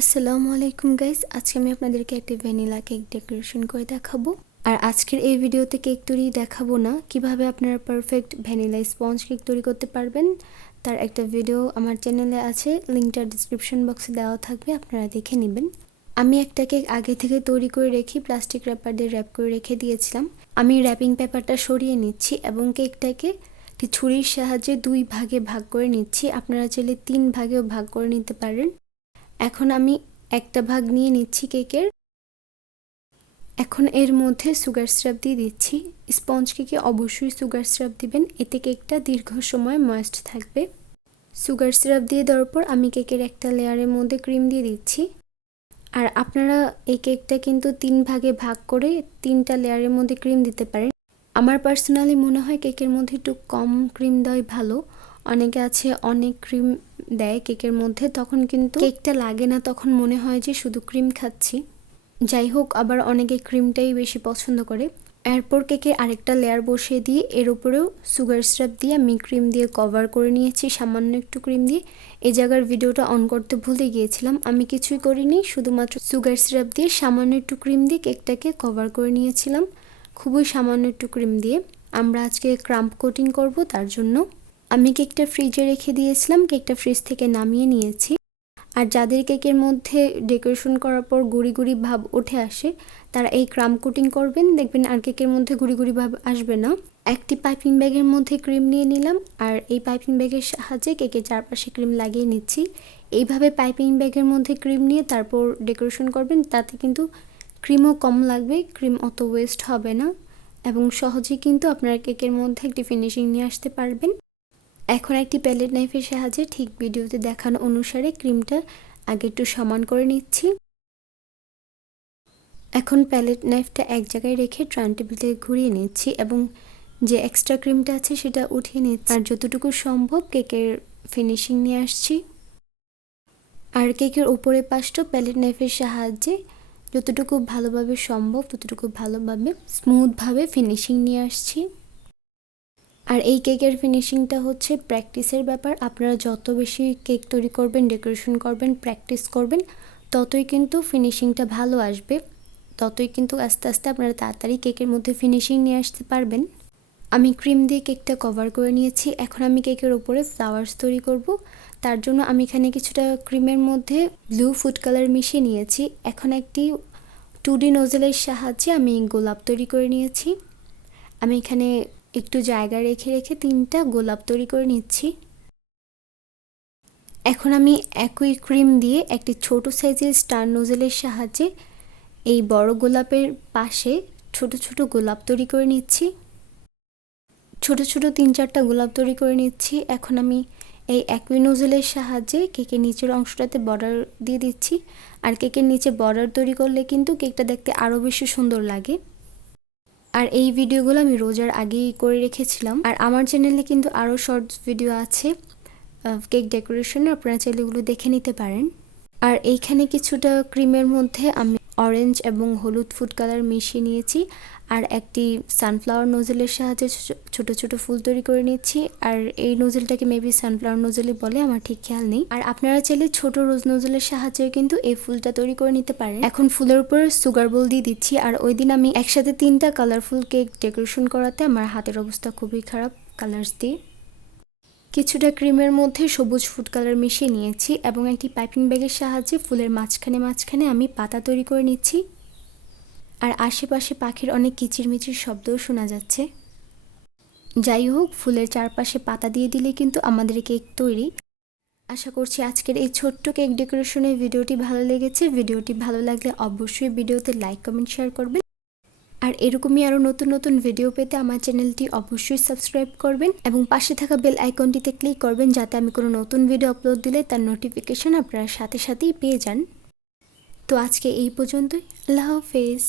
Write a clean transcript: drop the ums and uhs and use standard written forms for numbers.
আসসালামু আলাইকুম গাইস, আজকে আমি আপনাদেরকে একটা ভ্যানিলা কেক ডেকোরেশন করে দেখাবো। আর আজকের এই ভিডিওতে কেক তৈরি দেখাবো না, কিভাবে আপনারা পারফেক্ট ভ্যানিলা স্পঞ্জ কেক তৈরি করতে পারবেন তার একটা ভিডিও আমার চ্যানেলে আছে, লিঙ্কটা ডিসক্রিপশন বক্সে দেওয়া থাকবে, আপনারা দেখে নেবেন। আমি একটা কেক আগে থেকে তৈরি করে রেখে প্লাস্টিক র্যাপার দিয়ে র্যাপ করে রেখে দিয়েছিলাম। আমি র্যাপিং পেপারটা সরিয়ে নিচ্ছি এবং কেকটাকে একটি ছুরির সাহায্যে 2 ভাগে ভাগ করে নিচ্ছি। আপনারা চাইলে 3 ভাগেও ভাগ করে নিতে পারেন। এখন আমি একটা ভাগ নিয়ে নিচ্ছি কেকের। এখন এর মধ্যে সুগার সিরাপ দিয়ে দিচ্ছি। স্পঞ্জ কেকে অবশ্যই সুগার সিরাপ দিবেন, এতে কেকটা দীর্ঘ সময় ময়েস্ট থাকবে। সুগার সিরাপ দিয়ে দেওয়ার পর আমি কেকের একটা লেয়ারের মধ্যে ক্রিম দিয়ে দিচ্ছি। আর আপনারা এই কেকটা কিন্তু 3 ভাগে ভাগ করে 3টা লেয়ারের মধ্যে ক্রিম দিতে পারেন। আমার পার্সোনালি মনে হয় কেকের মধ্যে একটু কম ক্রিম দেওয়াই ভালো। অনেকে আছে অনেক ক্রিম দেয় কেকের মধ্যে, তখন কিন্তু কেকটা লাগে না, তখন মনে হয় যে শুধু ক্রিম খাচ্ছি। যাই হোক, আবার অনেকে ক্রিমটাই বেশি পছন্দ করে। এরপর কেকের আরেকটা লেয়ার বসিয়ে দিয়ে এর উপরেও সুগার সিরাপ দিয়ে আমি ক্রিম দিয়ে কভার করে নিয়েছি, সামান্য একটু ক্রিম দিয়ে। এই জায়গার ভিডিওটা অন করতে ভুলে গিয়েছিলাম, আমি কিছুই করিনি, শুধুমাত্র সুগার সিরাপ দিয়ে সামান্য একটু ক্রিম দিয়ে কেকটাকে কভার করে নিয়েছিলাম, খুবই সামান্য একটু ক্রিম দিয়ে। আমরা আজকে ক্রাম্প কোটিং করব, তার জন্য আমি কেকটা ফ্রিজে রেখে দিয়েছিলাম, কেকটা ফ্রিজ থেকে নামিয়ে নিয়েছি। আর যাদের কেকের মধ্যে ডেকোরেশন করার পর গুঁড়ি গুঁড়ি ভাব উঠে আসে, তারা এই ক্রাম্প কোটিং করবেন, দেখবেন আর কেকের মধ্যে গুঁড়ি গুঁড়ি ভাব আসবে না। একটি পাইপিং ব্যাগের মধ্যে ক্রিম নিয়ে নিলাম, আর এই পাইপিং ব্যাগের সাহায্যে কেকের চারপাশে ক্রিম লাগিয়ে নিচ্ছি। এইভাবে পাইপিং ব্যাগের মধ্যে ক্রিম নিয়ে তারপর ডেকোরেশন করবেন, তাতে কিন্তু ক্রিমও কম লাগবে, ক্রিম অত ওয়েস্ট হবে না এবং সহজেই কিন্তু আপনার কেকের মধ্যে একটি ফিনিশিং নিয়ে আসতে পারবেন। এখন একটি প্যালেট নাইফের সাহায্যে ঠিক ভিডিওতে দেখানো অনুসারে ক্রিমটা আগে একটু সমান করে নিচ্ছি। এখন প্যালেট নাইফটা এক জায়গায় রেখে টার্ন টেবিলে ঘুরিয়ে নিচ্ছি এবং যে এক্সট্রা ক্রিমটা আছে সেটা উঠিয়ে নিচ্ছি, আর যতটুকু সম্ভব কেকের ফিনিশিং নিয়ে আসছি। আর কেকের উপরের পাশটা প্যালেট নাইফের সাহায্যে যতটুকু ভালোভাবে সম্ভব ততটুকু ভালোভাবে স্মুথভাবে ফিনিশিং নিয়ে আসছি। আর এই কেকের ফিনিশিংটা হচ্ছে প্র্যাকটিসের ব্যাপার। আপনারা যত বেশি কেক তৈরি করবেন, ডেকোরেশন করবেন, প্র্যাকটিস করবেন, ততই কিন্তু ফিনিশিংটা ভালো আসবে, ততই কিন্তু আস্তে আস্তে আপনারা তাড়াতাড়ি কেকের মধ্যে ফিনিশিং নিয়ে আসতে পারবেন। আমি ক্রিম দিয়ে কেকটা কভার করে নিয়েছি। এখন আমি কেকের উপরে ফ্লাওয়ার্স তৈরি করব। তার জন্য আমি এখানে কিছুটা ক্রিমের মধ্যে ব্লু ফুড কালার মিশিয়ে নিয়েছি। এখন একটি 2D নোজেলের সাহায্যে আমি গোলাপ তৈরি করে নিয়েছি। আমি এখানে একটু জায়গা রেখে রেখে 3টা গোলাপ তৈরি করে নিচ্ছি। এখন আমি একই ক্রিম দিয়ে একটি ছোট সাইজের স্টার নোজেলের সাহায্যে এই বড় গোলাপের পাশে ছোট ছোট গোলাপ তৈরি করে নিচ্ছি। ছোট ছোট 3-4টা গোলাপ তৈরি করে নিচ্ছি। এখন আমি এই একই নোজেলের সাহায্যে কেকের নিচের অংশটাতে বর্ডার দিয়ে দিচ্ছি। আর কেকের নিচে বর্ডার তৈরি করলে কিন্তু কেকটা দেখতে আরও বেশি সুন্দর লাগে। আর এই ভিডিওগুলো আমি রোজার আগেই করে রেখেছিলাম। আর আমার চ্যানেলে কিন্তু আরও শর্টস ভিডিও আছে কেক ডেকোরেশনে, আপনারা চাইলে এগুলো দেখে নিতে পারেন। আর এইখানে কিছুটা ক্রিমের মধ্যে আমি অরেঞ্জ এবং হলুদ ফুড কালার মিশিয়ে নিয়েছি, আর একটি সানফ্লাওয়ার নোজেলের সাহায্যে ছোট ছোট ফুল তৈরি করে নিচ্ছি। আর এই নোজেলটাকে মেবি সানফ্লাওয়ার নোজেলই বলে, আমার ঠিক খেয়াল নেই। আর আপনারা চাইলে ছোট রোজ নোজেলের সাহায্যে কিন্তু এই ফুলটা তৈরি করে নিতে পারেন। এখন ফুলের উপর সুগার বোল দিয়ে দিচ্ছি। আর ওই দিন আমি একসাথে 3টা কালারফুল কেক ডেকোরেশন করাতে আমার হাতের অবস্থা খুবই খারাপ কালার্স দিয়ে। কিছুটা ক্রিমের মধ্যে সবুজ ফুড কালার মিশিয়ে নিয়েছি এবং একটি পাইপিং ব্যাগের সাহায্যে ফুলের মাঝখানে মাঝখানে আমি পাতা তৈরি করে নিচ্ছি। আর আশেপাশে পাখির অনেক কিচিরমিচির শব্দও শোনা যাচ্ছে। যাই হোক, ফুলের চারপাশে পাতা দিয়ে দিলে কিন্তু আমাদের কেক তৈরি। আশা করছি আজকের এই ছোট্ট কেক ডেকোরেশনের ভিডিওটি ভালো লেগেছে। ভিডিওটি ভালো লাগলে অবশ্যই ভিডিওতে লাইক, কমেন্ট, শেয়ার করবেন। আর এরকমই আরও নতুন নতুন ভিডিও পেতে আমার চ্যানেলটি অবশ্যই সাবস্ক্রাইব করবেন এবং পাশে থাকা বেল আইকনটিতে ক্লিক করবেন, যাতে আমি কোনো নতুন ভিডিও আপলোড দিলে তার নোটিফিকেশন আপনারা সাথে সাথেই পেয়ে যান। তো আজকে এই পর্যন্তই। আল্লাহ হাফেজ।